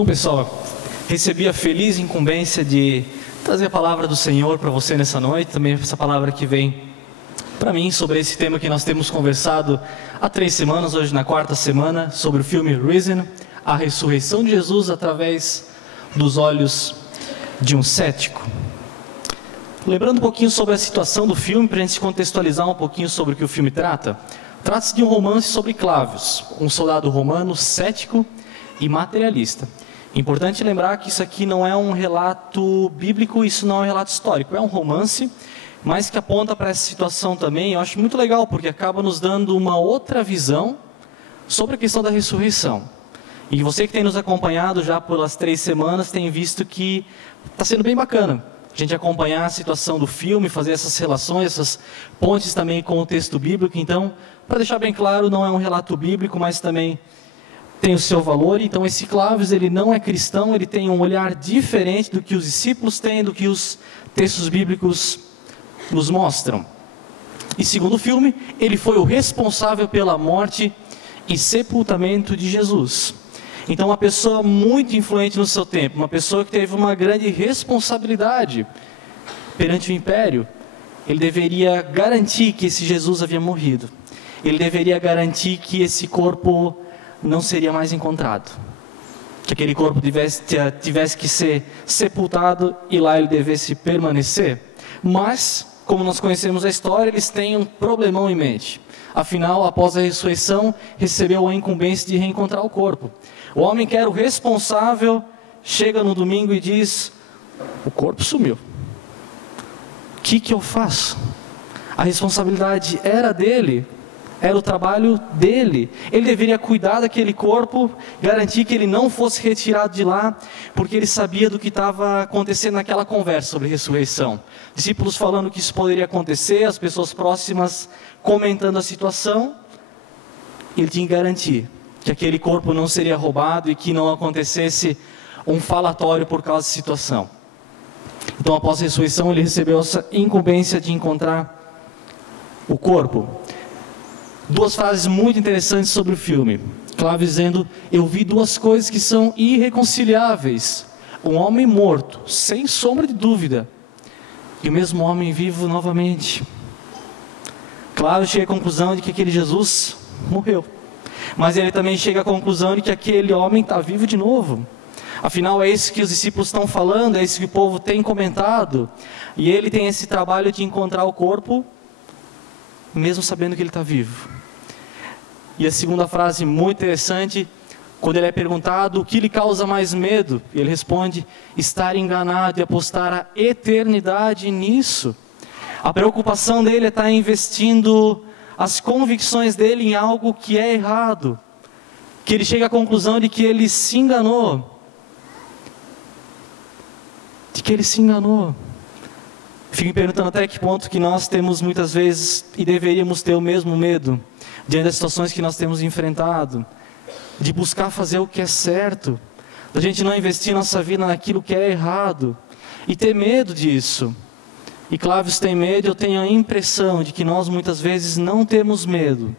Então, pessoal, recebi a feliz incumbência de trazer a palavra do Senhor para você nessa noite, também essa palavra que vem para mim sobre esse tema que nós temos conversado há 3 semanas, hoje na 4ª semana, sobre o filme Risen, a ressurreição de Jesus através dos olhos de um cético. Lembrando um pouquinho sobre a situação do filme, para a gente contextualizar um pouquinho sobre o que o filme trata. Trata-se de um romance sobre Clávios, um soldado romano cético e materialista. Importante lembrar que isso aqui não é um relato bíblico, isso não é um relato histórico, é um romance, mas que aponta para essa situação também. Eu acho muito legal, porque acaba nos dando uma outra visão sobre a questão da ressurreição. E você que tem nos acompanhado já pelas 3 semanas, tem visto que está sendo bem bacana a gente acompanhar a situação do filme, fazer essas relações, essas pontes também com o texto bíblico. Então, para deixar bem claro, não é um relato bíblico, mas também tem o seu valor. Então esse Clávios, ele não é cristão, ele tem um olhar diferente do que os discípulos têm, do que os textos bíblicos nos mostram. E segundo o filme, ele foi o responsável pela morte e sepultamento de Jesus. Então uma pessoa muito influente no seu tempo, uma pessoa que teve uma grande responsabilidade perante o império. Ele deveria garantir que esse Jesus havia morrido. Ele deveria garantir que esse corpo não seria mais encontrado, que aquele corpo tivesse que ser sepultado e lá ele devesse permanecer. Mas, como nós conhecemos a história, eles têm um problemão em mente. Afinal, após a ressurreição, recebeu a incumbência de reencontrar o corpo. O homem que era o responsável chega no domingo e diz: o corpo sumiu, o que eu faço? A responsabilidade era dele, era o trabalho dele. Ele deveria cuidar daquele corpo, garantir que ele não fosse retirado de lá, porque ele sabia do que estava acontecendo naquela conversa sobre ressurreição. Discípulos falando que isso poderia acontecer, as pessoas próximas comentando a situação. Ele tinha que garantir que aquele corpo não seria roubado e que não acontecesse um falatório por causa da situação. Então, após a ressurreição, ele recebeu essa incumbência de encontrar o corpo. 2 frases muito interessantes sobre o filme. Clávios dizendo: eu vi 2 coisas que são irreconciliáveis. Um homem morto, sem sombra de dúvida, e o mesmo homem vivo novamente. Clávios chega à conclusão de que aquele Jesus morreu, mas ele também chega à conclusão de que aquele homem está vivo de novo. Afinal, é isso que os discípulos estão falando, é isso que o povo tem comentado. E ele tem esse trabalho de encontrar o corpo, mesmo sabendo que ele está vivo. E a segunda frase muito interessante, quando ele é perguntado o que lhe causa mais medo, ele responde: estar enganado e apostar a eternidade nisso. A preocupação dele é estar investindo as convicções dele em algo que é errado, que ele chega à conclusão de que ele se enganou, Fico me perguntando até que ponto que nós temos muitas vezes e deveríamos ter o mesmo medo diante das situações que nós temos enfrentado, de buscar fazer o que é certo, da gente não investir nossa vida naquilo que é errado e ter medo disso. E Clávios tem medo. Eu tenho a impressão de que nós muitas vezes não temos medo.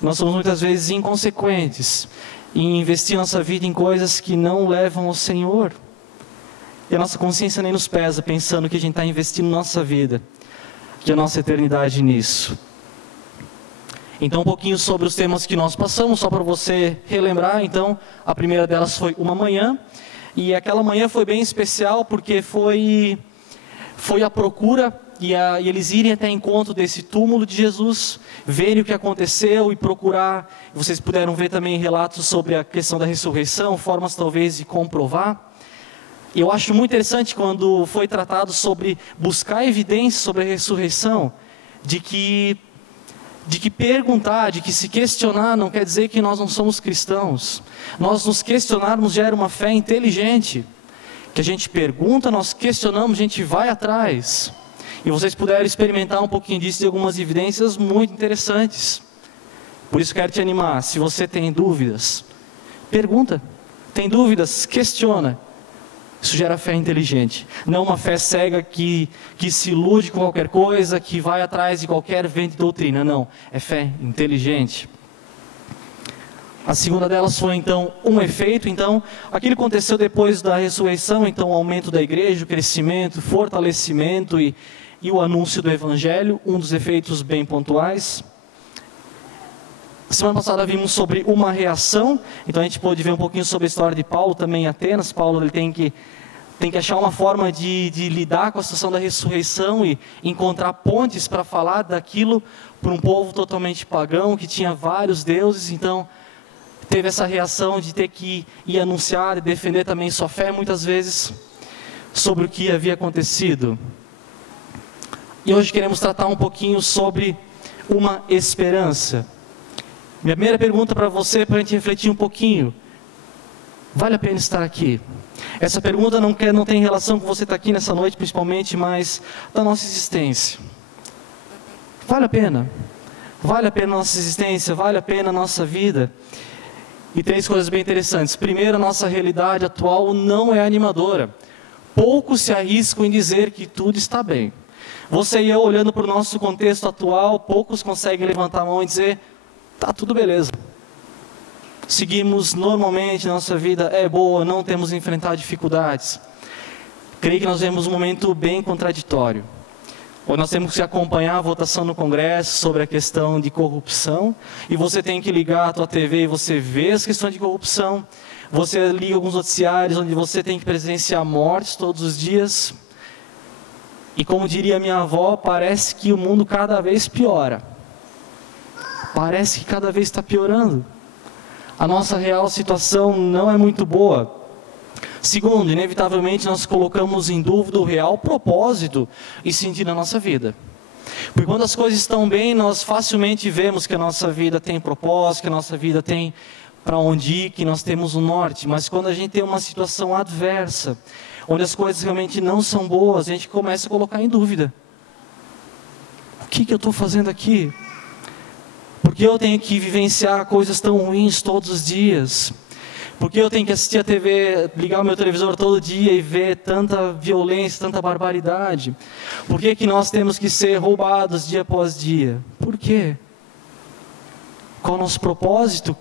Nós somos muitas vezes inconsequentes em investir nossa vida em coisas que não levam ao Senhor. E a nossa consciência nem nos pesa, pensando que a gente está investindo nossa vida e a nossa eternidade nisso. Então, um pouquinho sobre os temas que nós passamos, só para você relembrar. Então, a primeira delas foi uma manhã, e aquela manhã foi bem especial, porque foi a procura, e eles irem até encontro desse túmulo de Jesus, verem o que aconteceu e procurar. Vocês puderam ver também relatos sobre a questão da ressurreição, formas talvez de comprovar. E eu acho muito interessante quando foi tratado sobre buscar evidência sobre a ressurreição, de que perguntar, de que se questionar não quer dizer que nós não somos cristãos. Nós nos questionarmos gera uma fé inteligente, que a gente pergunta, nós questionamos, a gente vai atrás. E vocês puderam experimentar um pouquinho disso de algumas evidências muito interessantes. Por isso quero te animar, se você tem dúvidas, pergunta. Tem dúvidas? Questiona. Isso gera fé inteligente, não uma fé cega que se ilude com qualquer coisa, que vai atrás de qualquer vento de doutrina. Não, é fé inteligente. A segunda delas foi, então, um efeito. Então, aquilo que aconteceu depois da ressurreição, então, o aumento da igreja, o crescimento, fortalecimento e o anúncio do evangelho, um dos efeitos bem pontuais. Semana passada vimos sobre uma reação, então a gente pôde ver um pouquinho sobre a história de Paulo também em Atenas. Paulo ele tem que achar uma forma de lidar com a situação da ressurreição e encontrar pontes para falar daquilo para um povo totalmente pagão, que tinha vários deuses. Então, teve essa reação de ter que ir anunciar e defender também sua fé, muitas vezes, sobre o que havia acontecido. E hoje queremos tratar um pouquinho sobre uma esperança. Minha primeira pergunta para você, para a gente refletir um pouquinho: vale a pena estar aqui? Essa pergunta não tem relação com você estar aqui nessa noite, principalmente, mas da nossa existência. Vale a pena? Vale a pena a nossa existência? Vale a pena a nossa vida? E três coisas bem interessantes. Primeiro, a nossa realidade atual não é animadora. Poucos se arriscam em dizer que tudo está bem. Você e eu, olhando para o nosso contexto atual, poucos conseguem levantar a mão e dizer: está tudo beleza. Seguimos normalmente, nossa vida é boa, não temos enfrentado dificuldades. Creio que nós vemos um momento bem contraditório. Ou nós temos que acompanhar a votação no Congresso sobre a questão de corrupção, e você tem que ligar a tua TV e você vê as questões de corrupção. Você liga alguns noticiários onde você tem que presenciar mortes todos os dias. E como diria minha avó, parece que o mundo cada vez piora. Parece que cada vez está piorando. A nossa real situação não é muito boa. Segundo, inevitavelmente nós colocamos em dúvida o real propósito e sentido da nossa vida. Porque quando as coisas estão bem, nós facilmente vemos que a nossa vida tem propósito, que a nossa vida tem para onde ir, que nós temos um norte. Mas quando a gente tem uma situação adversa, onde as coisas realmente não são boas, a gente começa a colocar em dúvida: o que eu estou fazendo aqui? Porque eu tenho que vivenciar coisas tão ruins todos os dias? Porque eu tenho que assistir a TV, ligar o meu televisor todo dia e ver tanta violência, tanta barbaridade? Por que nós temos que ser roubados dia após dia? Por quê? Qual é o nosso propósito?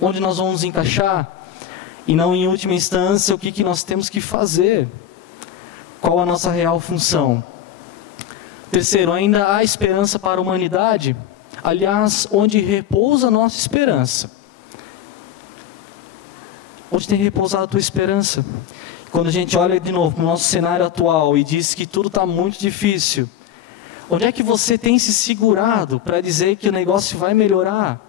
Onde nós vamos encaixar? E não, em última instância, o que nós temos que fazer? Qual a nossa real função? Terceiro, ainda há esperança para a humanidade? Aliás, onde repousa a nossa esperança? Onde tem repousado a tua esperança? Quando a gente olha de novo para o nosso cenário atual e diz que tudo está muito difícil, onde é que você tem se segurado para dizer que o negócio vai melhorar?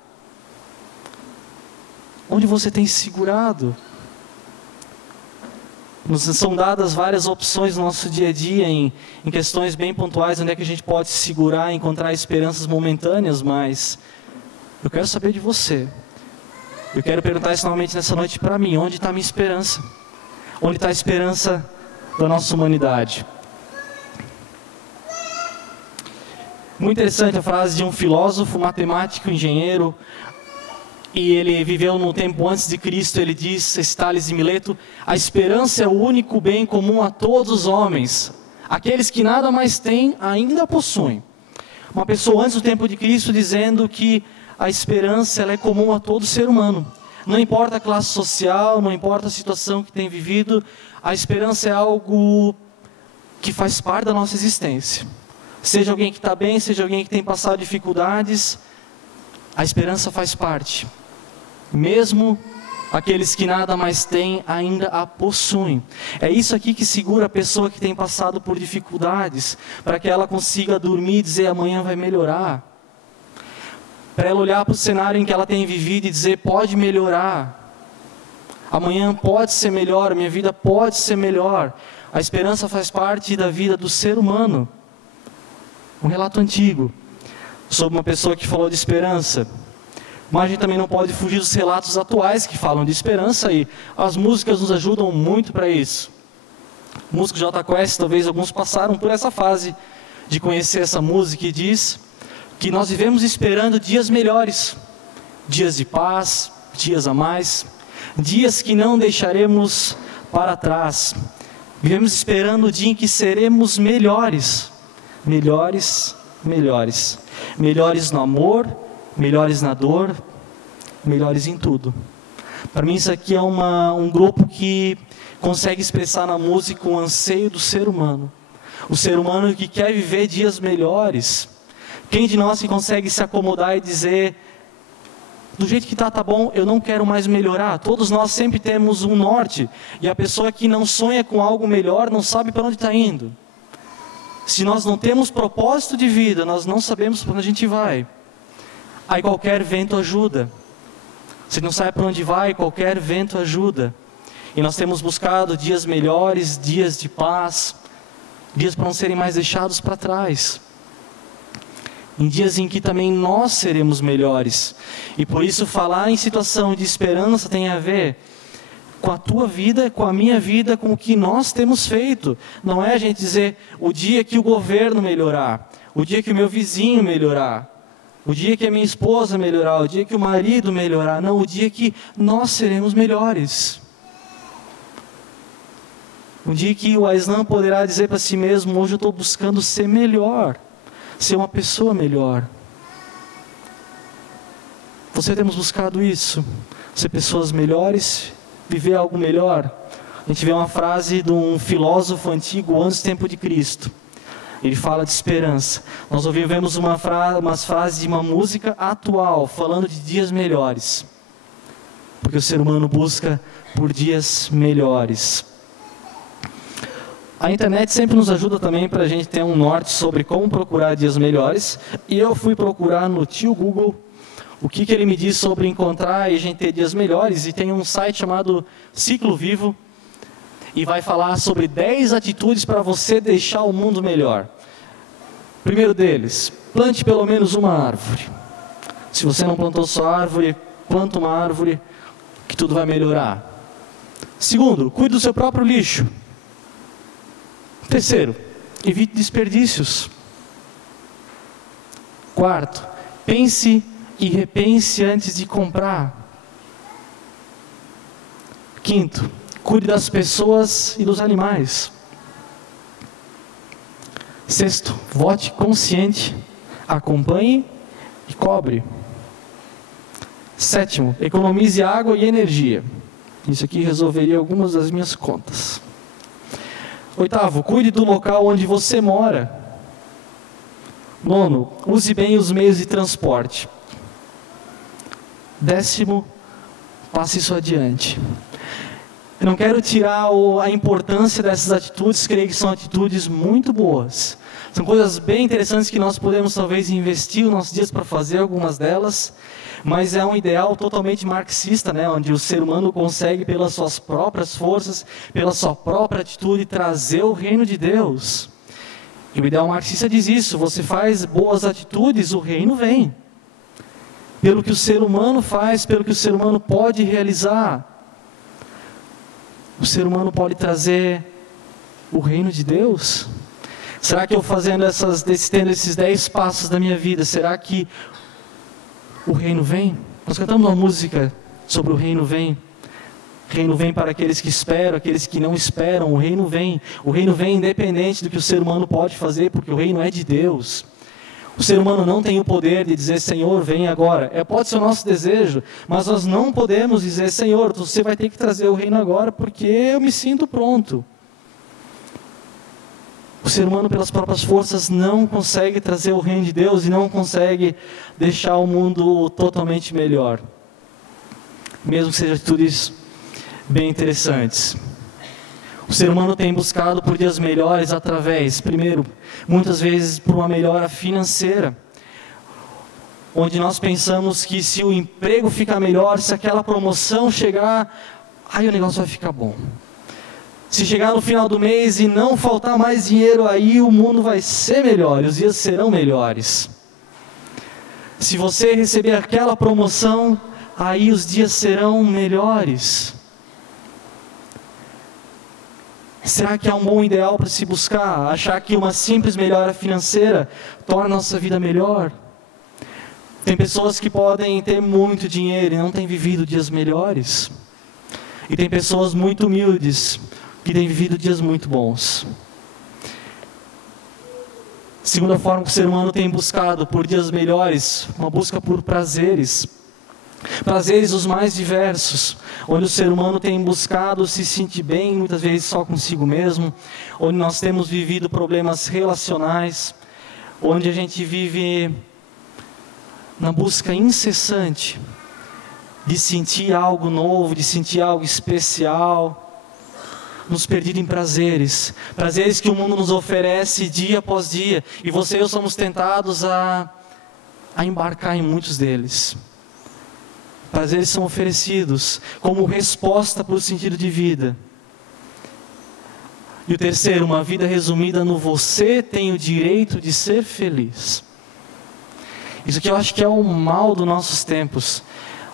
Onde você tem se segurado? Nos são dadas várias opções no nosso dia a dia, em questões bem pontuais, onde é que a gente pode se segurar, encontrar esperanças momentâneas, mas eu quero saber de você. Eu quero perguntar isso novamente nessa noite para mim: onde está a minha esperança? Onde está a esperança da nossa humanidade? Muito interessante a frase de um filósofo, matemático, engenheiro, e ele viveu no tempo antes de Cristo. Ele diz, esse Tales de Mileto: a esperança é o único bem comum a todos os homens. Aqueles que nada mais têm, ainda possuem. Uma pessoa antes do tempo de Cristo dizendo que a esperança ela é comum a todo ser humano. Não importa a classe social, não importa a situação que tem vivido, a esperança é algo que faz parte da nossa existência. Seja alguém que está bem, seja alguém que tem passado dificuldades, a esperança faz parte. Mesmo aqueles que nada mais têm, ainda a possuem. É isso aqui que segura a pessoa que tem passado por dificuldades, para que ela consiga dormir e dizer: amanhã vai melhorar. Para ela olhar para o cenário em que ela tem vivido e dizer: pode melhorar. Amanhã pode ser melhor, a minha vida pode ser melhor. A esperança faz parte da vida do ser humano. Um relato antigo sobre uma pessoa que falou de esperança. Mas a gente também não pode fugir dos relatos atuais que falam de esperança, e as músicas nos ajudam muito para isso. Músicos de Jota Quest, talvez alguns passaram por essa fase de conhecer essa música, e diz que nós vivemos esperando dias melhores, dias de paz, dias a mais, dias que não deixaremos para trás. Vivemos esperando o dia em que seremos melhores, melhores, melhores. Melhores no amor, melhores na dor, melhores em tudo. Para mim isso aqui é um grupo que consegue expressar na música o anseio do ser humano. O ser humano que quer viver dias melhores. Quem de nós que consegue se acomodar e dizer, do jeito que tá bom, eu não quero mais melhorar. Todos nós sempre temos um norte. E a pessoa que não sonha com algo melhor não sabe para onde está indo. Se nós não temos propósito de vida, nós não sabemos para onde a gente vai. Aí qualquer vento ajuda. Se não sabe para onde vai, qualquer vento ajuda. E nós temos buscado dias melhores, dias de paz, dias para não serem mais deixados para trás. Em dias em que também nós seremos melhores. E por isso falar em situação de esperança tem a ver com a tua vida, com a minha vida, com o que nós temos feito. Não é a gente dizer, o dia que o governo melhorar, o dia que o meu vizinho melhorar, o dia que a minha esposa melhorar, o dia que o marido melhorar. Não, o dia que nós seremos melhores. Um dia que o Aislan poderá dizer para si mesmo, hoje eu estou buscando ser melhor, ser uma pessoa melhor. Você temos buscado isso, ser pessoas melhores, viver algo melhor. A gente vê uma frase de um filósofo antigo antes do tempo de Cristo. Ele fala de esperança. Nós ouvimos umas frases de uma música atual, falando de dias melhores. Porque o ser humano busca por dias melhores. A internet sempre nos ajuda também para a gente ter um norte sobre como procurar dias melhores. E eu fui procurar no tio Google o que ele me diz sobre encontrar e a gente ter dias melhores. E tem um site chamado Ciclo Vivo. E vai falar sobre 10 atitudes para você deixar o mundo melhor. Primeiro deles, plante pelo menos uma árvore. Se você não plantou sua árvore, planta uma árvore que tudo vai melhorar. Segundo, cuide do seu próprio lixo. Terceiro, evite desperdícios. Quarto, pense e repense antes de comprar. Quinto, cuide das pessoas e dos animais. Sexto, vote consciente, acompanhe e cobre. Sétimo, economize água e energia. Isso aqui resolveria algumas das minhas contas. Oitavo, cuide do local onde você mora. Nono, use bem os meios de transporte. Décimo, passe isso adiante. Eu não quero tirar a importância dessas atitudes, creio que são atitudes muito boas. São coisas bem interessantes que nós podemos talvez investir os nossos dias para fazer algumas delas, mas é um ideal totalmente marxista, né? Onde o ser humano consegue pelas suas próprias forças, pela sua própria atitude, trazer o reino de Deus. E o ideal marxista diz isso, você faz boas atitudes, o reino vem. Pelo que o ser humano faz, pelo que o ser humano pode realizar. O ser humano pode trazer o reino de Deus? Será que eu fazendo tendo esses 10 passos da minha vida, será que o reino vem? Nós cantamos uma música sobre o reino vem. O reino vem para aqueles que esperam, aqueles que não esperam, o reino vem. O reino vem independente do que o ser humano pode fazer, porque o reino é de Deus. O ser humano não tem o poder de dizer, Senhor, vem agora. Pode ser o nosso desejo, mas nós não podemos dizer, Senhor, você vai ter que trazer o reino agora, porque eu me sinto pronto. O ser humano, pelas próprias forças, não consegue trazer o reino de Deus e não consegue deixar o mundo totalmente melhor. Mesmo que sejam atitudes bem interessantes. O ser humano tem buscado por dias melhores através, primeiro, muitas vezes por uma melhora financeira. Onde nós pensamos que se o emprego ficar melhor, se aquela promoção chegar, aí o negócio vai ficar bom. Se chegar no final do mês e não faltar mais dinheiro, aí o mundo vai ser melhor, os dias serão melhores. Se você receber aquela promoção, aí os dias serão melhores. Será que é um bom ideal para se buscar? Achar que uma simples melhora financeira torna a nossa vida melhor? Tem pessoas que podem ter muito dinheiro e não têm vivido dias melhores. E tem pessoas muito humildes que têm vivido dias muito bons. Segunda forma que o ser humano tem buscado por dias melhores, uma busca por prazeres. Prazeres os mais diversos, onde o ser humano tem buscado se sentir bem, muitas vezes só consigo mesmo, onde nós temos vivido problemas relacionais, onde a gente vive na busca incessante de sentir algo novo, de sentir algo especial, nos perdido em prazeres que o mundo nos oferece dia após dia, e você e eu somos tentados a embarcar em muitos deles. Prazeres são oferecidos como resposta para o sentido de vida. E o terceiro, uma vida resumida no você tem o direito de ser feliz. Isso que eu acho que é o mal dos nossos tempos,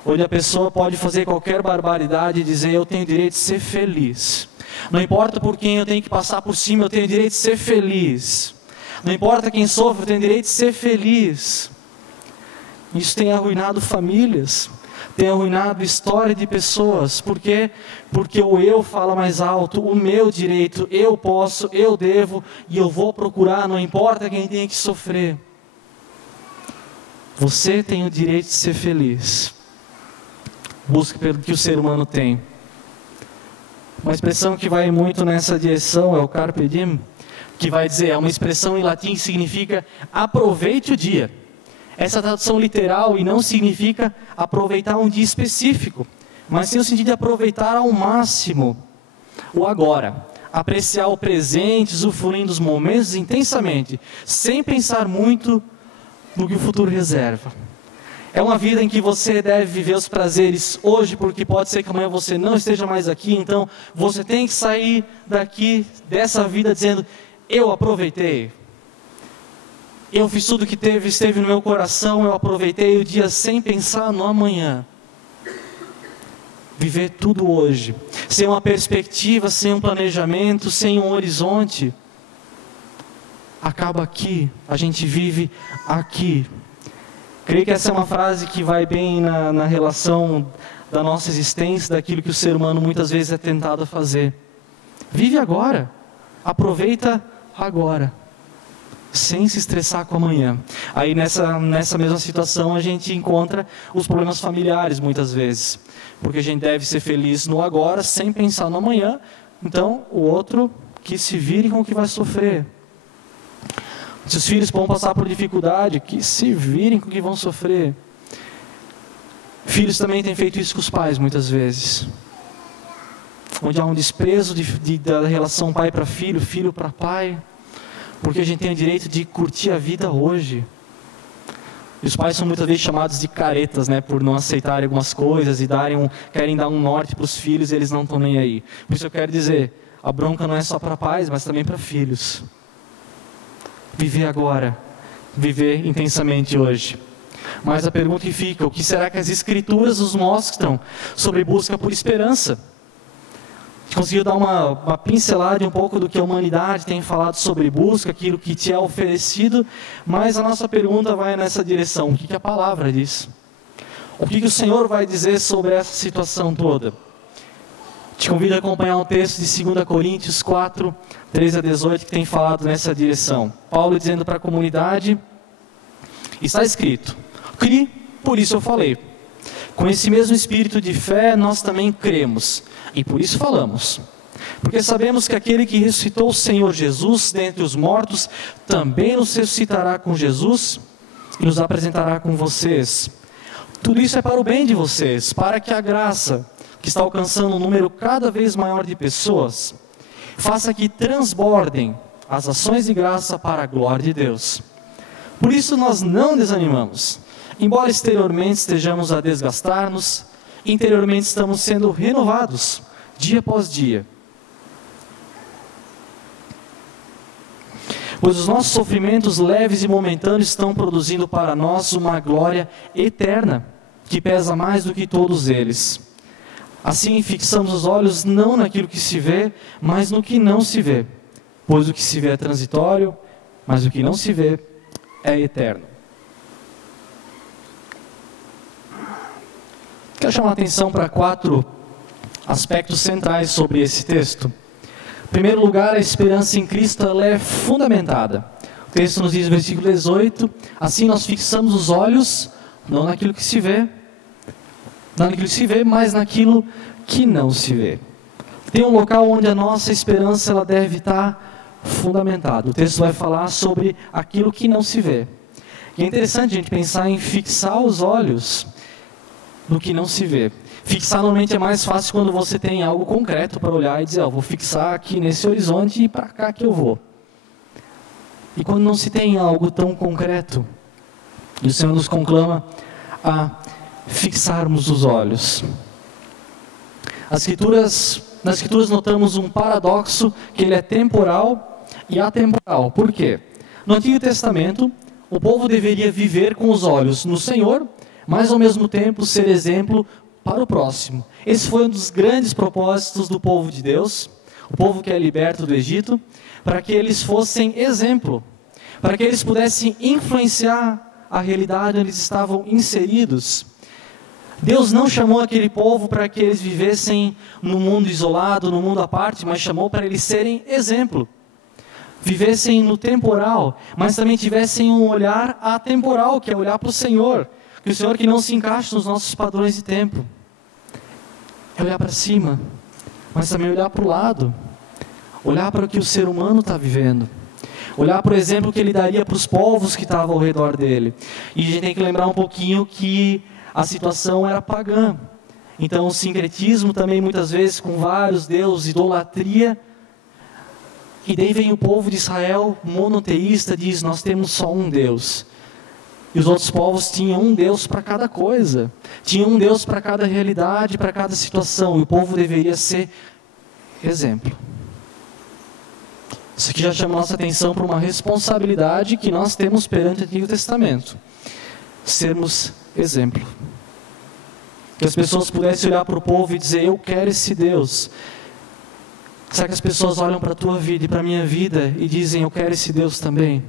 onde a pessoa pode fazer qualquer barbaridade e dizer eu tenho o direito de ser feliz. Não importa por quem eu tenho que passar por cima, eu tenho o direito de ser feliz. Não importa quem sofre, eu tenho o direito de ser feliz. Isso tem arruinado famílias, tem arruinado a história de pessoas. Por quê? Porque o eu fala mais alto, o meu direito, eu posso, eu devo, e eu vou procurar, não importa quem tenha que sofrer. Você tem o direito de ser feliz. Busque pelo que o ser humano tem. Uma expressão que vai muito nessa direção é o carpe diem, que vai dizer, é uma expressão em latim que significa aproveite o dia. Essa tradução literal e não significa aproveitar um dia específico, mas sim o sentido de aproveitar ao máximo o agora. Apreciar o presente, usufruindo dos momentos intensamente, sem pensar muito no que o futuro reserva. É uma vida em que você deve viver os prazeres hoje, porque pode ser que amanhã você não esteja mais aqui, então você tem que sair daqui, dessa vida, dizendo, eu aproveitei. Eu fiz tudo que esteve no meu coração, eu aproveitei o dia sem pensar no amanhã. Viver tudo hoje, sem uma perspectiva, sem um planejamento, sem um horizonte. Acaba aqui, a gente vive aqui. Creio que essa é uma frase que vai bem na relação da nossa existência, daquilo que o ser humano muitas vezes é tentado a fazer. Vive agora, aproveita agora, sem se estressar com amanhã. Aí nessa mesma situação a gente encontra os problemas familiares muitas vezes, porque a gente deve ser feliz no agora, sem pensar no amanhã, então o outro que se vire com o que vai sofrer. Se os filhos vão passar por dificuldade, que se virem com o que vão sofrer. Filhos também têm feito isso com os pais muitas vezes, onde há um desprezo da relação pai para filho, filho para pai, porque a gente tem o direito de curtir a vida hoje. E os pais são muitas vezes chamados de caretas, né, por não aceitarem algumas coisas e querem dar um norte para os filhos e eles não estão nem aí. Por isso eu quero dizer, a bronca não é só para pais, mas também para filhos. Viver agora, viver intensamente hoje. Mas a pergunta que fica, o que será que as Escrituras nos mostram sobre busca por esperança? A gente conseguiu dar uma pincelada um pouco do que a humanidade tem falado sobre busca, aquilo que te é oferecido, mas a nossa pergunta vai nessa direção, o que a palavra diz? O que o Senhor vai dizer sobre essa situação toda? Te convido a acompanhar um texto de 2 Coríntios 4, 13 a 18, que tem falado nessa direção. Paulo dizendo para a comunidade, está escrito, cri, por isso eu falei. Com esse mesmo espírito de fé, nós também cremos, e por isso falamos. Porque sabemos que aquele que ressuscitou o Senhor Jesus dentre os mortos, também nos ressuscitará com Jesus, e nos apresentará com vocês. Tudo isso é para o bem de vocês, para que a graça que está alcançando um número cada vez maior de pessoas, faça que transbordem as ações de graça para a glória de Deus. Por isso nós não desanimamos. Embora exteriormente estejamos a desgastar-nos, interiormente estamos sendo renovados, dia após dia. Pois os nossos sofrimentos leves e momentâneos estão produzindo para nós uma glória eterna, que pesa mais do que todos eles. Assim fixamos os olhos não naquilo que se vê, mas no que não se vê. Pois o que se vê é transitório, mas o que não se vê é eterno. Quero chamar a atenção para 4 aspectos centrais sobre esse texto. Em primeiro lugar, a esperança em Cristo ela é fundamentada. O texto nos diz no versículo 18, assim nós fixamos os olhos não naquilo que se vê, Não naquilo que se vê, mas naquilo que não se vê. Tem um local onde a nossa esperança ela deve estar fundamentada. O texto vai falar sobre aquilo que não se vê. E é interessante a gente pensar em fixar os olhos no que não se vê. Fixar normalmente é mais fácil quando você tem algo concreto para olhar e dizer, vou fixar aqui nesse horizonte e para cá que eu vou. E quando não se tem algo tão concreto, e o Senhor nos conclama a fixarmos os olhos. Nas Escrituras notamos um paradoxo, que ele é temporal e atemporal. Por quê? No Antigo Testamento, o povo deveria viver com os olhos no Senhor, mas ao mesmo tempo ser exemplo para o próximo. Esse foi um dos grandes propósitos do povo de Deus, o povo que é liberto do Egito, para que eles fossem exemplo, para que eles pudessem influenciar a realidade onde eles estavam inseridos. Deus não chamou aquele povo para que eles vivessem num mundo isolado, num mundo à parte, mas chamou para eles serem exemplo. Vivessem no temporal, mas também tivessem um olhar atemporal, que é olhar para o Senhor. Que o Senhor que não se encaixa nos nossos padrões de tempo. É olhar para cima, mas também olhar para o lado. Olhar para o que o ser humano está vivendo. Olhar para o exemplo que ele daria para os povos que estavam ao redor dele. E a gente tem que lembrar um pouquinho que a situação era pagã. Então o sincretismo também muitas vezes com vários deuses, idolatria. E daí vem o povo de Israel monoteísta, diz, nós temos só um Deus. E os outros povos tinham um Deus para cada coisa. Tinham um Deus para cada realidade, para cada situação. E o povo deveria ser exemplo. Isso aqui já chama nossa atenção para uma responsabilidade que nós temos perante o Antigo Testamento. Sermos exemplo. Que as pessoas pudessem olhar para o povo e dizer, eu quero esse Deus. Será que as pessoas olham para a tua vida e para a minha vida e dizem, eu quero esse Deus também?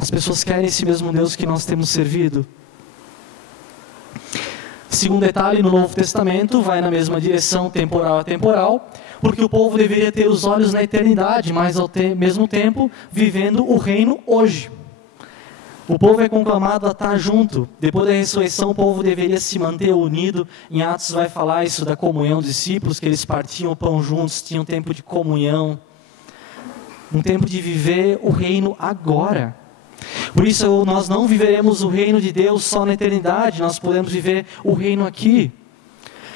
As pessoas querem esse mesmo Deus que nós temos servido? Segundo detalhe, no Novo Testamento, vai na mesma direção, temporal a temporal, porque o povo deveria ter os olhos na eternidade, mas ao mesmo tempo, vivendo o reino hoje. O povo é conclamado a estar junto. Depois da ressurreição, o povo deveria se manter unido. Em Atos vai falar isso da comunhão dos discípulos, que eles partiam o pão juntos, tinham tempo de comunhão. Um tempo de viver o reino agora. Por isso, nós não viveremos o reino de Deus só na eternidade, nós podemos viver o reino aqui.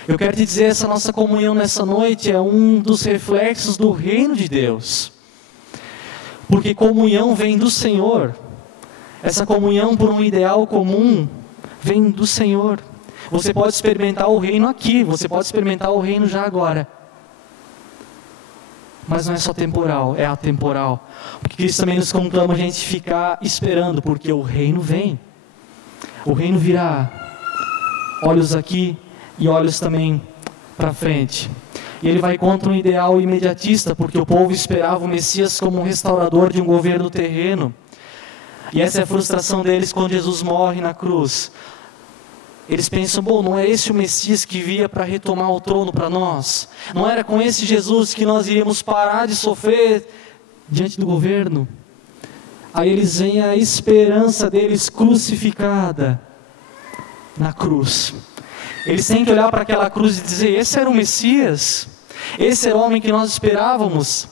Eu quero te dizer, essa nossa comunhão nessa noite é um dos reflexos do reino de Deus. Porque comunhão vem do Senhor. Essa comunhão por um ideal comum vem do Senhor. Você pode experimentar o reino aqui, você pode experimentar o reino já agora. Mas não é só temporal, é atemporal. Porque Cristo também nos conclama a gente ficar esperando, porque o reino vem. O reino virá. Olhos aqui e olhos também para frente. E ele vai contra um ideal imediatista, porque o povo esperava o Messias como um restaurador de um governo terreno. E essa é a frustração deles quando Jesus morre na cruz. Eles pensam, bom, não é esse o Messias que via para retomar o trono para nós? Não era com esse Jesus que nós iríamos parar de sofrer diante do governo? Aí eles veem a esperança deles crucificada na cruz. Eles têm que olhar para aquela cruz e dizer, esse era o Messias? Esse era o homem que nós esperávamos?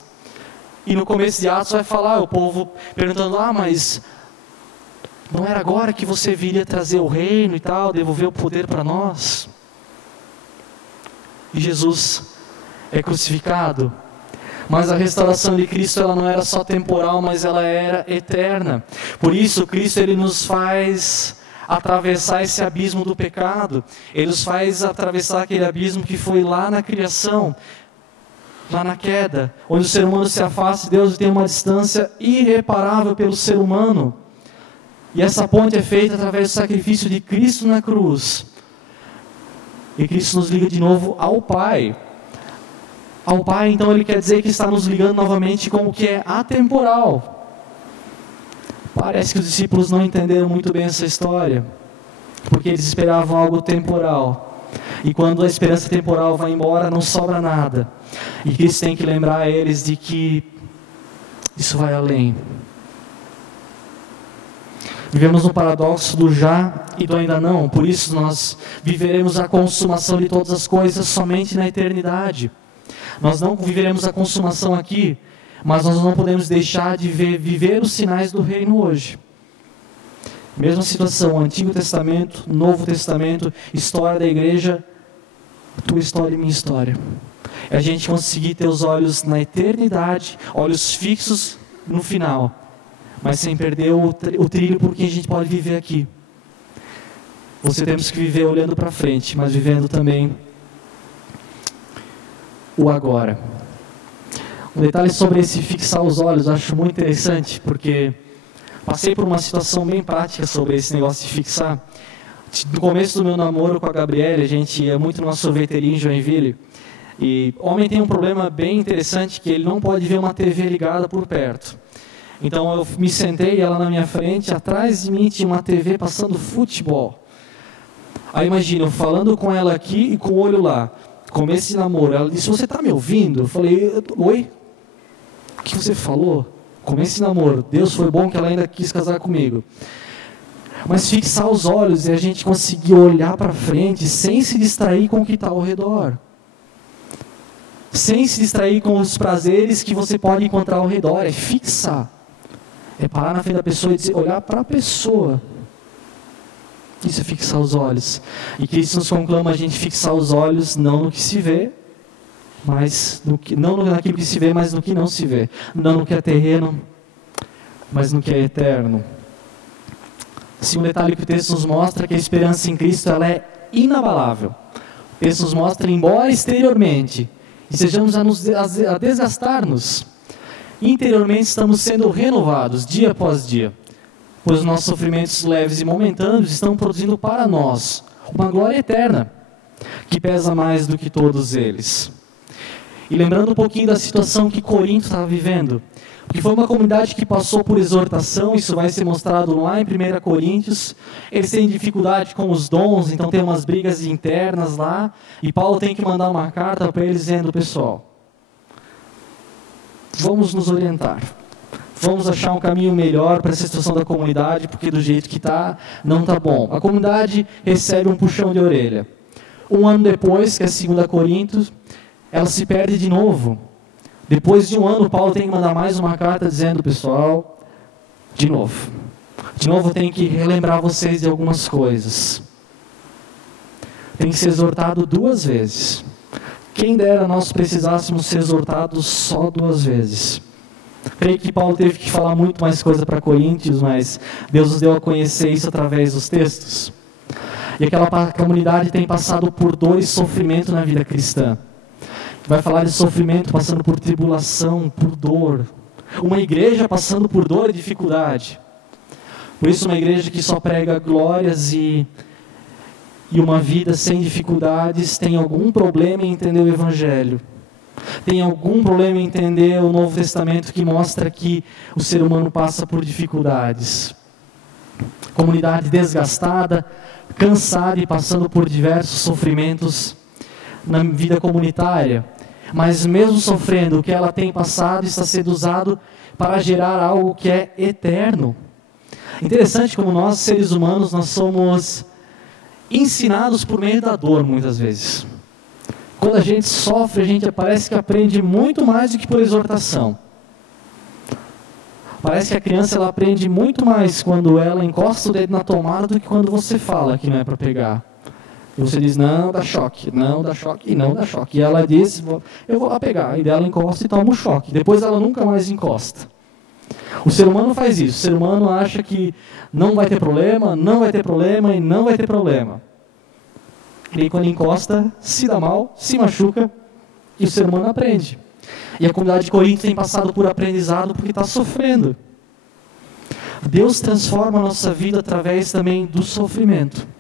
E no começo de Atos vai falar, o povo perguntando, mas não era agora que você viria trazer o reino e tal, devolver o poder para nós? E Jesus é crucificado. Mas a restauração de Cristo, ela não era só temporal, mas ela era eterna. Por isso, Cristo, ele nos faz atravessar esse abismo do pecado. Ele nos faz atravessar aquele abismo que foi lá na criação, lá na queda, onde o ser humano se afasta de Deus e tem uma distância irreparável pelo ser humano. E essa ponte é feita através do sacrifício de Cristo na cruz. E Cristo nos liga de novo ao Pai. Ao Pai, então, ele quer dizer que está nos ligando novamente com o que é atemporal. Parece que os discípulos não entenderam muito bem essa história, porque eles esperavam algo temporal. E quando a esperança temporal vai embora, não sobra nada. E Cristo tem que lembrar a eles de que isso vai além. Vivemos no paradoxo do já e do ainda não. Por isso nós viveremos a consumação de todas as coisas somente na eternidade. Nós não viveremos a consumação aqui, mas nós não podemos deixar de viver os sinais do reino hoje. Mesma situação, Antigo Testamento, Novo Testamento, história da igreja, tua história e minha história. É a gente conseguir ter os olhos na eternidade, olhos fixos no final, mas sem perder o trilho por que a gente pode viver aqui. Você temos que viver olhando para frente, mas vivendo também o agora. Um detalhe sobre esse fixar os olhos, eu acho muito interessante, porque passei por uma situação bem prática sobre esse negócio de fixar. No começo do meu namoro com a Gabriela, a gente ia muito numa sorveteria em Joinville, e homem tem um problema bem interessante, que ele não pode ver uma TV ligada por perto. Então eu me sentei, ela na minha frente, atrás de mim tinha uma TV passando futebol. Aí imagina, eu falando com ela aqui e com o olho lá, começo de namoro. Ela disse, você está me ouvindo? Eu falei, oi? O que você falou? Começo de namoro. Deus foi bom que ela ainda quis casar comigo. Mas fixar os olhos e a gente conseguir olhar para frente sem se distrair com o que está ao redor. Sem se distrair com os prazeres que você pode encontrar ao redor. É fixar. É parar na frente da pessoa e dizer, olhar para a pessoa. Isso é fixar os olhos. E Cristo nos conclama a gente fixar os olhos não no que se vê, mas não naquilo que se vê, mas no que não se vê. Não no que é terreno, mas no que é eterno. Sim, um detalhe que o texto nos mostra é que a esperança em Cristo ela é inabalável. O texto nos mostra, embora exteriormente estejamos a desgastar-nos, interiormente estamos sendo renovados dia após dia, pois os nossos sofrimentos leves e momentâneos estão produzindo para nós uma glória eterna, que pesa mais do que todos eles. E lembrando um pouquinho da situação que Corinto estava vivendo, porque foi uma comunidade que passou por exortação, isso vai ser mostrado lá em 1 Coríntios, eles têm dificuldade com os dons, então tem umas brigas internas lá, e Paulo tem que mandar uma carta para eles dizendo, pessoal, vamos nos orientar, vamos achar um caminho melhor para essa situação da comunidade, porque do jeito que está, não está bom. A comunidade recebe um puxão de orelha. Um ano depois, que é 2 Coríntios, ela se perde de novo. Depois de um ano, Paulo tem que mandar mais uma carta dizendo, pessoal, de novo eu tenho que relembrar vocês de algumas coisas. Tem que ser exortado 2 vezes. Quem dera nós precisássemos ser exortados só 2 vezes. Creio que Paulo teve que falar muito mais coisa para Coríntios, mas Deus nos deu a conhecer isso através dos textos. E aquela comunidade tem passado por dor e sofrimento na vida cristã. Vai falar de sofrimento passando por tribulação, por dor. Uma igreja passando por dor e dificuldade. Por isso uma igreja que só prega glórias e uma vida sem dificuldades tem algum problema em entender o Evangelho. Tem algum problema em entender o Novo Testamento que mostra que o ser humano passa por dificuldades. Comunidade desgastada, cansada e passando por diversos sofrimentos na vida comunitária. Mas mesmo sofrendo, o que ela tem passado está sendo usado para gerar algo que é eterno. Interessante como nós, seres humanos, nós somos ensinados por meio da dor, muitas vezes. Quando a gente sofre, a gente parece que aprende muito mais do que por exortação. Parece que a criança ela aprende muito mais quando ela encosta o dedo na tomada do que quando você fala que não é para pegar. E você diz, não, dá choque, não dá choque, e não dá choque. E ela diz, eu vou lá pegar. E ela encosta e toma um choque. Depois ela nunca mais encosta. O ser humano faz isso. O ser humano acha que não vai ter problema, não vai ter problema e não vai ter problema. E aí quando encosta, se dá mal, se machuca, e o ser humano aprende. E a comunidade de Corinto tem passado por aprendizado porque está sofrendo. Deus transforma a nossa vida através também do sofrimento.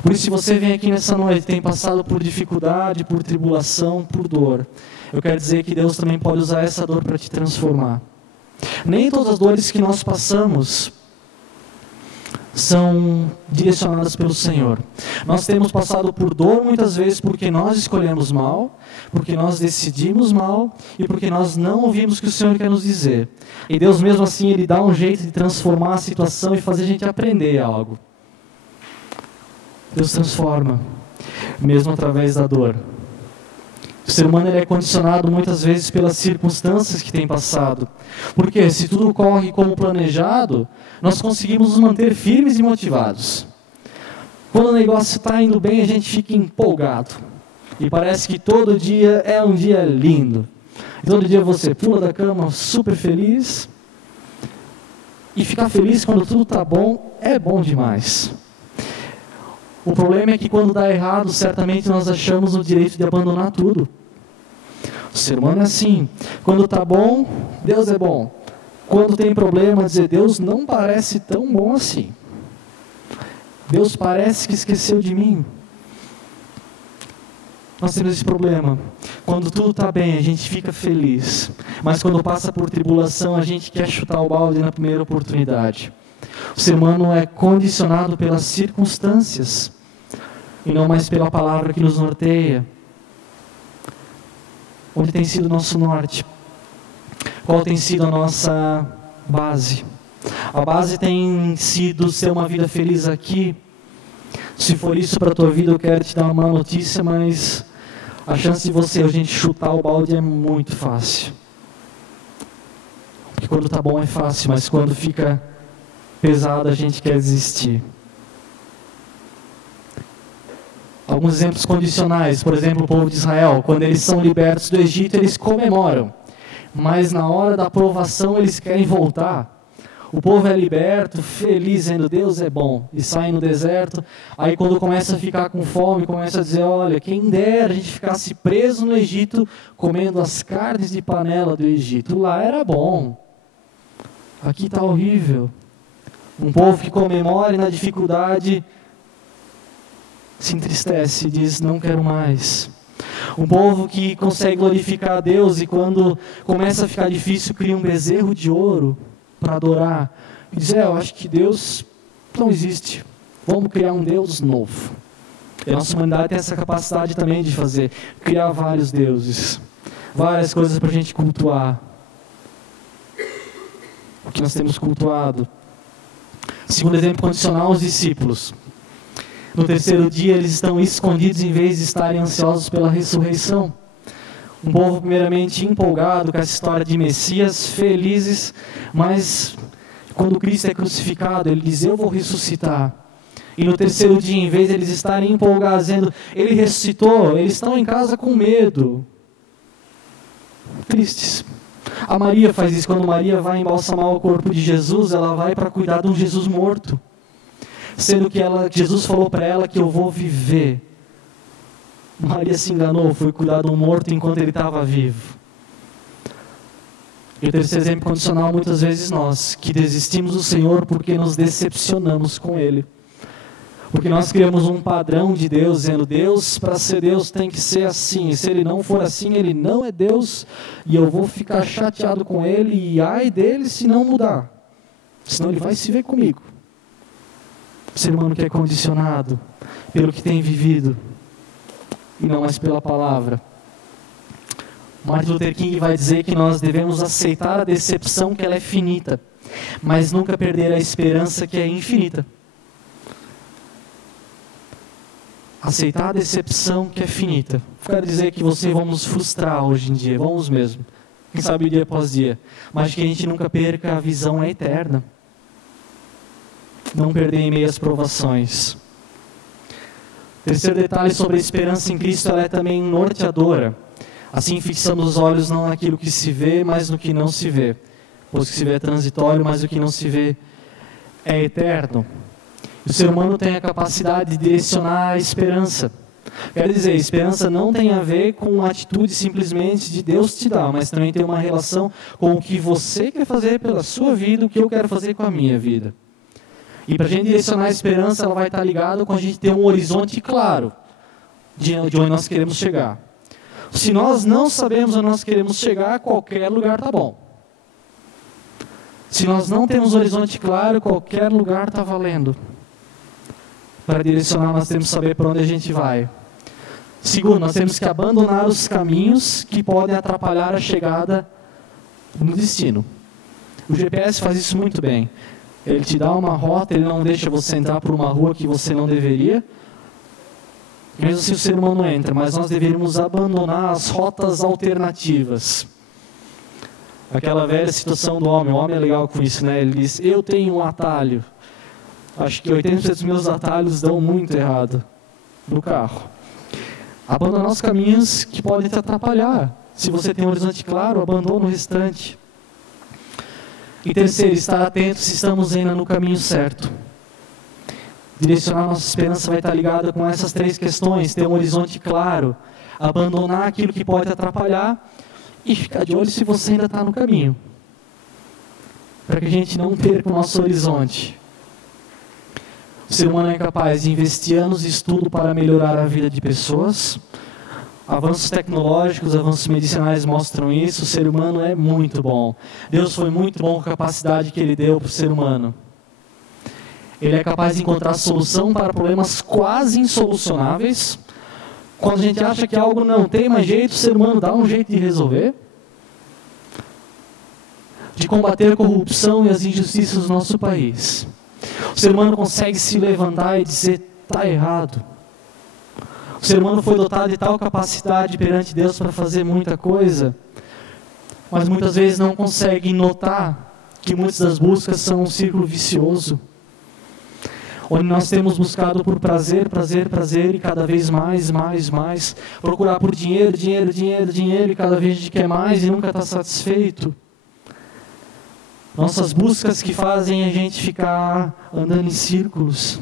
Por isso, se você vem aqui nessa noite e tem passado por dificuldade, por tribulação, por dor, eu quero dizer que Deus também pode usar essa dor para te transformar. Nem todas as dores que nós passamos são direcionadas pelo Senhor. Nós temos passado por dor muitas vezes porque nós escolhemos mal, porque nós decidimos mal e porque nós não ouvimos o que o Senhor quer nos dizer. E Deus mesmo assim, Ele dá um jeito de transformar a situação e fazer a gente aprender algo. Deus transforma, mesmo através da dor. O ser humano ele é condicionado muitas vezes pelas circunstâncias que tem passado. Porque se tudo corre como planejado, nós conseguimos nos manter firmes e motivados. Quando o negócio está indo bem, a gente fica empolgado. E parece que todo dia é um dia lindo. E todo dia você pula da cama super feliz. E ficar feliz quando tudo está bom é bom demais. O problema é que quando dá errado, certamente nós achamos o direito de abandonar tudo. O ser humano é assim. Quando está bom, Deus é bom. Quando tem problema, dizer Deus não parece tão bom assim. Deus parece que esqueceu de mim. Nós temos esse problema. Quando tudo está bem, a gente fica feliz. Mas quando passa por tribulação, a gente quer chutar o balde na primeira oportunidade. O ser humano é condicionado pelas circunstâncias e não mais pela palavra que nos norteia. Onde tem sido o nosso norte? Qual tem sido a nossa base? A base tem sido ser uma vida feliz aqui. Se for isso para a tua vida, eu quero te dar uma má notícia, mas a chance de você, a gente chutar o balde é muito fácil. Porque quando está bom é fácil, mas quando fica pesado a gente quer desistir. Alguns exemplos condicionais, por exemplo, o povo de Israel, quando eles são libertos do Egito, eles comemoram, mas na hora da provação eles querem voltar. O povo é liberto, feliz, dizendo Deus é bom, e sai no deserto. Aí quando começa a ficar com fome, começa a dizer, olha, quem dera a gente ficasse preso no Egito, comendo as carnes de panela do Egito. Lá era bom, aqui está horrível. Um povo que comemora e na dificuldade se entristece e diz, não quero mais. Um povo que consegue glorificar a Deus e quando começa a ficar difícil, cria um bezerro de ouro para adorar. E diz, eu acho que Deus não existe. Vamos criar um Deus novo. E a nossa humanidade tem essa capacidade também de fazer, criar vários deuses, várias coisas para a gente cultuar. O que nós temos cultuado. Segundo exemplo condicional, os discípulos. No terceiro dia eles estão escondidos em vez de estarem ansiosos pela ressurreição. Um povo primeiramente empolgado com essa história de Messias, felizes, mas quando Cristo é crucificado, ele diz, eu vou ressuscitar. E no terceiro dia, em vez de eles estarem empolgados, dizendo, ele ressuscitou, eles estão em casa com medo. Tristes. A Maria faz isso, quando Maria vai embalsamar o corpo de Jesus, ela vai para cuidar de um Jesus morto. Sendo que Jesus falou para ela que eu vou viver. Maria se enganou, foi cuidar de um morto enquanto ele estava vivo. E o terceiro exemplo condicional, muitas vezes nós, que desistimos do Senhor porque nos decepcionamos com Ele. Porque nós criamos um padrão de Deus, dizendo, Deus, para ser Deus tem que ser assim, e se Ele não for assim, Ele não é Deus, e eu vou ficar chateado com Ele, e ai dele se não mudar, senão Ele vai se ver comigo. O ser humano que é condicionado pelo que tem vivido, e não mais pela palavra. Martin Luther King vai dizer que nós devemos aceitar a decepção, que ela é finita, mas nunca perder a esperança, que é infinita. Aceitar a decepção, que é finita. Quero dizer que você vamos nos frustrar hoje em dia, vamos mesmo. Quem sabe dia após dia. Mas que a gente nunca perca a visão é eterna. Não perder em meio às provações. Terceiro detalhe sobre a esperança em Cristo, ela é também norteadora. Assim fixamos os olhos não naquilo que se vê, mas no que não se vê. Pois o que se vê é transitório, mas o que não se vê é eterno. O ser humano tem a capacidade de direcionar a esperança. Quer dizer, esperança não tem a ver com a atitude simplesmente de Deus te dar, mas também tem uma relação com o que você quer fazer pela sua vida, o que eu quero fazer com a minha vida. E para a gente direcionar a esperança, ela vai estar ligada com a gente ter um horizonte claro de onde nós queremos chegar. Se nós não sabemos onde nós queremos chegar, qualquer lugar está bom. Se nós não temos horizonte claro, qualquer lugar está valendo. Para direcionar, nós temos que saber para onde a gente vai. Segundo, nós temos que abandonar os caminhos que podem atrapalhar a chegada no destino. O GPS faz isso muito bem. Ele te dá uma rota, ele não deixa você entrar por uma rua que você não deveria. Mesmo assim o ser humano entra, mas nós deveríamos abandonar as rotas alternativas. Aquela velha situação do homem, o homem é legal com isso, né? Ele diz, eu tenho um atalho. Acho que 80% dos meus atalhos dão muito errado no carro. Abandonar os caminhos que podem te atrapalhar. Se você tem um horizonte claro, abandona o restante. E terceiro, estar atento se estamos ainda no caminho certo. Direcionar nossa esperança vai estar ligada com essas três questões. Ter um horizonte claro, abandonar aquilo que pode atrapalhar e ficar de olho se você ainda está no caminho. Para que a gente não perca o nosso horizonte. O ser humano é capaz de investir anos de estudo para melhorar a vida de pessoas. Avanços tecnológicos, avanços medicinais mostram isso. O ser humano é muito bom. Deus foi muito bom com a capacidade que Ele deu para o ser humano. Ele é capaz de encontrar solução para problemas quase insolucionáveis. Quando a gente acha que algo não tem mais jeito, o ser humano dá um jeito de resolver. De combater a corrupção e as injustiças do nosso país. O ser humano consegue se levantar e dizer, está errado. O ser humano foi dotado de tal capacidade perante Deus para fazer muita coisa, mas muitas vezes não consegue notar que muitas das buscas são um círculo vicioso, onde nós temos buscado por prazer, prazer, prazer, e cada vez mais, mais, mais, procurar por dinheiro, dinheiro, dinheiro, dinheiro, e cada vez a gente quer mais e nunca está satisfeito. Nossas buscas que fazem a gente ficar andando em círculos.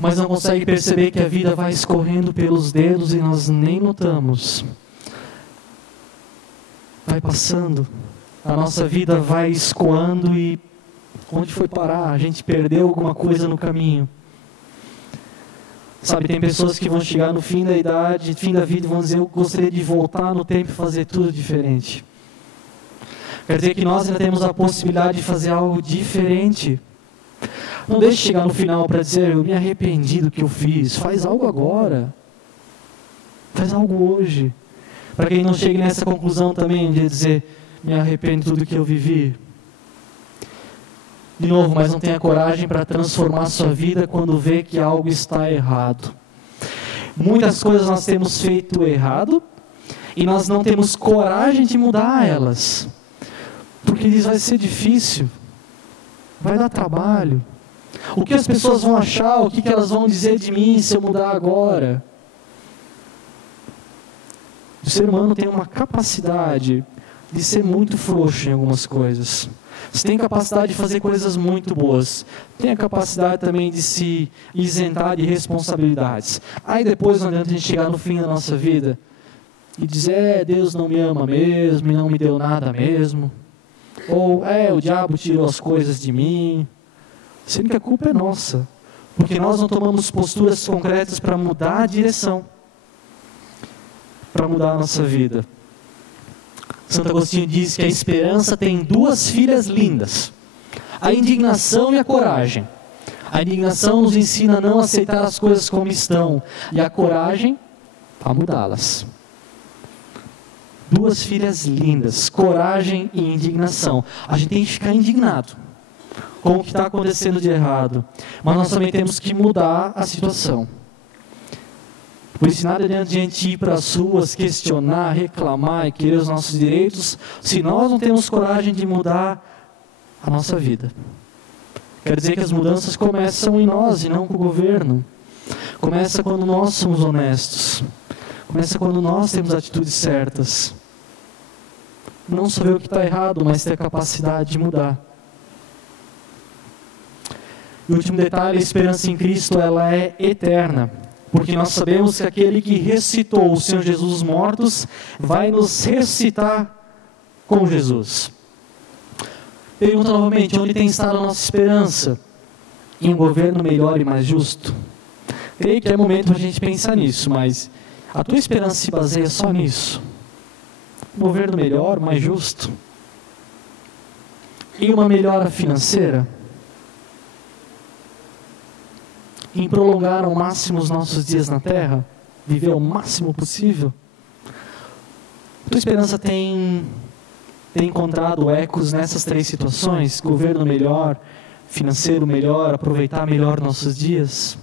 Mas não consegue perceber que a vida vai escorrendo pelos dedos e nós nem notamos. Vai passando. A nossa vida vai escoando e onde foi parar? A gente perdeu alguma coisa no caminho. Sabe, tem pessoas que vão chegar no fim da idade, fim da vida e vão dizer, eu gostaria de voltar no tempo e fazer tudo diferente. Quer dizer que nós ainda temos a possibilidade de fazer algo diferente. Não deixe chegar no final para dizer, eu me arrependi do que eu fiz. Faz algo agora. Faz algo hoje. Para quem não chegue nessa conclusão também de dizer, me arrependo de tudo que eu vivi. De novo, mas não tenha coragem para transformar a sua vida quando vê que algo está errado. Muitas coisas nós temos feito errado e nós não temos coragem de mudar elas. Porque diz, vai ser difícil, vai dar trabalho. O que as pessoas vão achar, o que elas vão dizer de mim se eu mudar agora? O ser humano tem uma capacidade de ser muito frouxo em algumas coisas. Você tem capacidade de fazer coisas muito boas. Tem a capacidade também de se isentar de responsabilidades. Aí depois não adianta a gente chegar no fim da nossa vida e dizer, Deus não me ama mesmo, e não me deu nada mesmo. Ou, o diabo tirou as coisas de mim. Sendo que a culpa é nossa. Porque nós não tomamos posturas concretas para mudar a direção. Para mudar a nossa vida. Santo Agostinho diz que a esperança tem duas filhas lindas. A indignação e a coragem. A indignação nos ensina a não aceitar as coisas como estão. E a coragem, a mudá-las. Duas filhas lindas, coragem e indignação. A gente tem que ficar indignado com o que está acontecendo de errado. Mas nós também temos que mudar a situação. Por isso nada adianta a gente ir para as ruas, questionar, reclamar e querer os nossos direitos, se nós não temos coragem de mudar a nossa vida. Quer dizer que as mudanças começam em nós e não com o governo. Começa quando nós somos honestos. Começa quando nós temos atitudes certas. Não saber o que está errado, mas ter a capacidade de mudar. E o último detalhe, a esperança em Cristo, ela é eterna. Porque nós sabemos que aquele que ressuscitou o Senhor Jesus dos mortos, vai nos ressuscitar com Jesus. Pergunta novamente, onde tem estado a nossa esperança? Em um governo melhor e mais justo? Creio que é momento para a gente pensar nisso, mas a tua esperança se baseia só nisso? Um governo melhor, mais justo? em uma melhora financeira? Em prolongar ao máximo os nossos dias na terra? Viver o máximo possível? Tua esperança tem encontrado ecos nessas três situações? Governo melhor, financeiro melhor, aproveitar melhor nossos dias?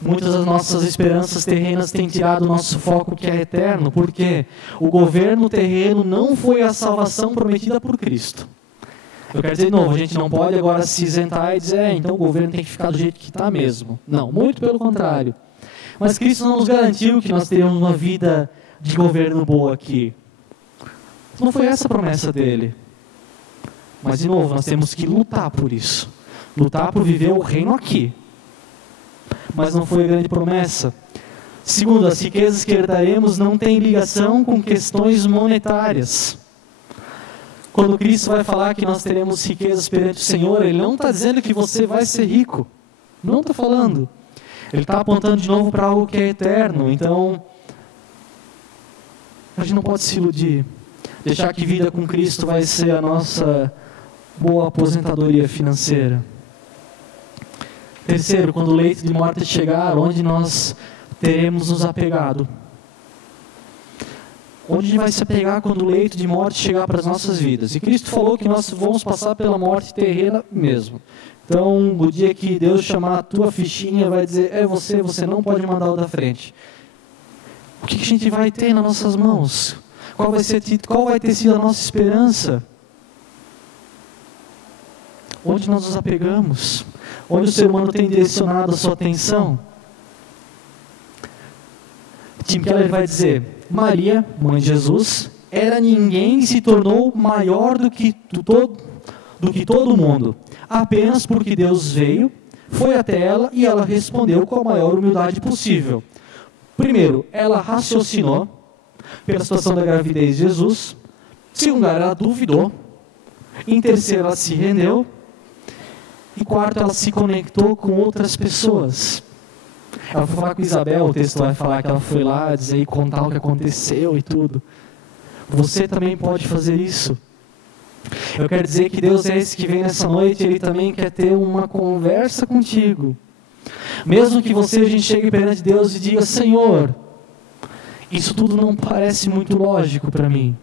Muitas das nossas esperanças terrenas têm tirado o nosso foco que é eterno, porque o governo terreno não foi a salvação prometida por Cristo. Eu quero dizer de novo, a gente não pode agora se isentar e dizer, então o governo tem que ficar do jeito que está mesmo. Não, muito pelo contrário. Mas Cristo não nos garantiu que nós teríamos uma vida de governo boa aqui. Não foi essa a promessa dele. Mas, de novo, nós temos que lutar por isso. Lutar por viver o reino aqui. Mas não foi a grande promessa. Segundo, as riquezas que herdaremos não têm ligação com questões monetárias. Quando Cristo vai falar que nós teremos riquezas perante o Senhor, Ele não está dizendo que você vai ser rico. Não está falando. Ele está apontando de novo para algo que é eterno. Então, a gente não pode se iludir. Deixar que vida com Cristo vai ser a nossa boa aposentadoria financeira. Terceiro, quando o leito de morte chegar, onde nós teremos nos apegado? Onde a gente vai se apegar quando o leito de morte chegar para as nossas vidas? E Cristo falou que nós vamos passar pela morte terrena mesmo. Então, no dia que Deus chamar a tua fichinha, vai dizer, é você não pode mandar o da frente. O que a gente vai ter nas nossas mãos? Qual vai ter sido a nossa esperança? Onde nós nos apegamos? Onde o ser humano tem direcionado a sua atenção? Tim Keller vai dizer, Maria, mãe de Jesus, era ninguém e se tornou maior do que todo mundo, apenas porque Deus veio, foi até ela e ela respondeu com a maior humildade possível. Primeiro, ela raciocinou pela situação da gravidez de Jesus. Segundo, ela duvidou. Em terceiro, ela se rendeu. E quarto, ela se conectou com outras pessoas. Ela foi falar com Isabel, o texto vai falar que ela foi lá dizer e contar o que aconteceu e tudo. Você também pode fazer isso. Eu quero dizer que Deus é esse que vem nessa noite, Ele também quer ter uma conversa contigo. Mesmo que a gente chegue perante Deus e diga, Senhor, isso tudo não parece muito lógico para mim.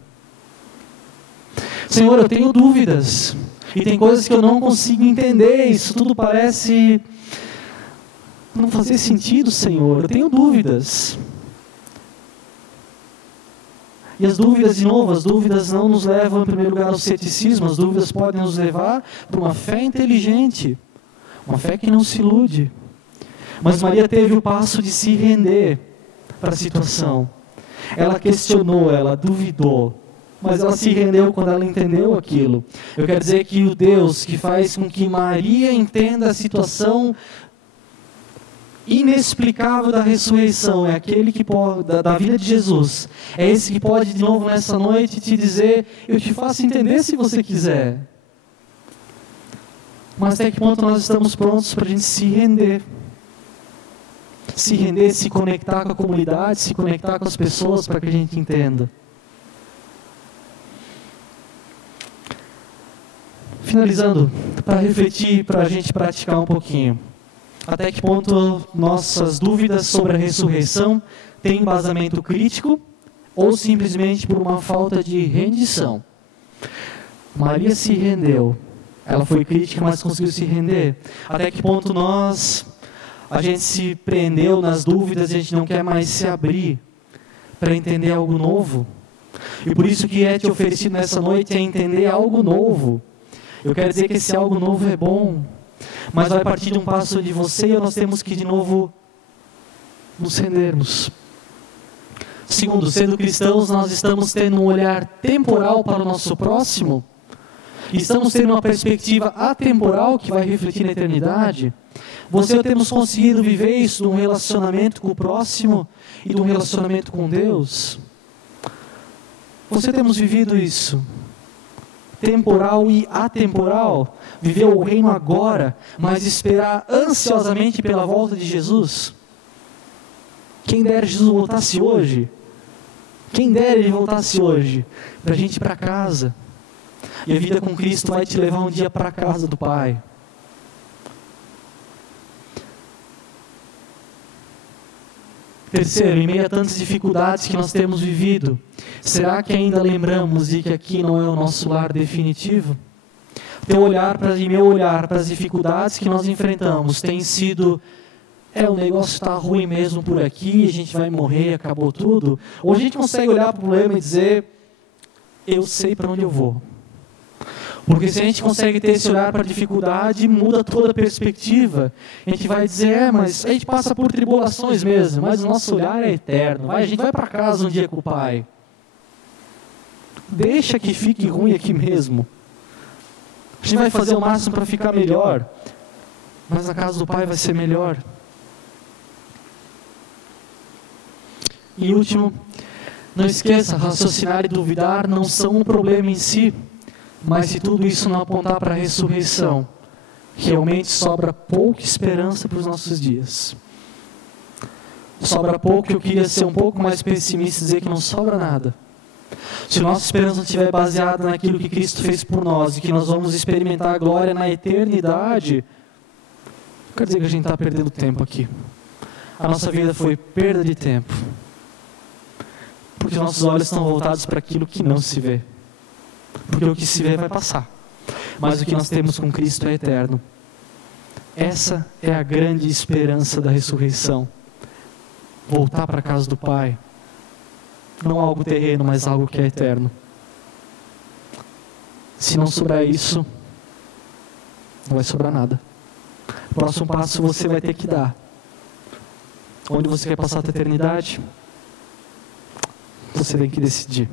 Senhor, eu tenho dúvidas. E tem coisas que eu não consigo entender. Isso tudo parece não fazer sentido, Senhor. Eu tenho dúvidas. E as dúvidas, de novo, as dúvidas não nos levam, em primeiro lugar, ao ceticismo. As dúvidas podem nos levar para uma fé inteligente. Uma fé que não se ilude. Mas Maria teve o passo de se render para a situação. Ela questionou, ela duvidou. Mas ela se rendeu quando ela entendeu aquilo. Eu quero dizer que o Deus que faz com que Maria entenda a situação inexplicável da ressurreição, é aquele que pode, da vida de Jesus. É esse que pode de novo nessa noite te dizer, eu te faço entender se você quiser. Mas até que ponto nós estamos prontos para a gente se render? Se render, se conectar com a comunidade, se conectar com as pessoas para que a gente entenda. Finalizando, para refletir, para a gente praticar um pouquinho. Até que ponto nossas dúvidas sobre a ressurreição têm embasamento crítico ou simplesmente por uma falta de rendição? Maria se rendeu. Ela foi crítica, mas conseguiu se render. Até que ponto a gente se prendeu nas dúvidas e a gente não quer mais se abrir para entender algo novo? E por isso que é te oferecido nessa noite é entender algo novo. Eu quero dizer que esse algo novo é bom, mas vai partir de um passo de você e nós temos que de novo nos rendermos. Segundo, sendo cristãos, nós estamos tendo um olhar temporal para o nosso próximo? Estamos tendo uma perspectiva atemporal que vai refletir na eternidade? Você e eu temos conseguido viver isso de um relacionamento com o próximo e de um relacionamento com Deus? Você temos vivido isso? Temporal e atemporal, viver o reino agora, mas esperar ansiosamente pela volta de Jesus. Quem dera Jesus voltasse hoje, quem dera Ele voltasse hoje, para a gente ir para casa. E a vida com Cristo vai te levar um dia para a casa do Pai. Terceiro, em meio a tantas dificuldades que nós temos vivido, será que ainda lembramos de que aqui não é o nosso lar definitivo? Meu olhar para as dificuldades que nós enfrentamos tem sido: o negócio está ruim mesmo por aqui, a gente vai morrer, acabou tudo? Ou a gente consegue olhar para o problema e dizer: eu sei para onde eu vou? Porque se a gente consegue ter esse olhar para a dificuldade, muda toda a perspectiva. A gente vai dizer: mas a gente passa por tribulações mesmo, mas o nosso olhar é eterno. A gente vai para casa um dia com o Pai. Deixa que fique ruim aqui mesmo. A gente vai fazer o máximo para ficar melhor, mas na casa do Pai vai ser melhor. E último, não esqueça, raciocinar e duvidar não são um problema em si, mas se tudo isso não apontar para a ressurreição, realmente sobra pouca esperança para os nossos dias. Sobra pouco. Eu queria ser um pouco mais pessimista e dizer que não sobra nada. Se nossa esperança não estiver baseada naquilo que Cristo fez por nós e que nós vamos experimentar a glória na eternidade, quer dizer que a gente está perdendo tempo aqui. A nossa vida foi perda de tempo, porque os nossos olhos estão voltados para aquilo que não se vê. Porque o que se vê vai passar, mas o que nós temos com Cristo é eterno. Essa é a grande esperança da ressurreição. Voltar para a casa do Pai. Não algo terreno, mas algo que é eterno. Se não sobrar isso, não vai sobrar nada. O próximo passo você vai ter que dar. Onde você quer passar a eternidade? Você tem que decidir.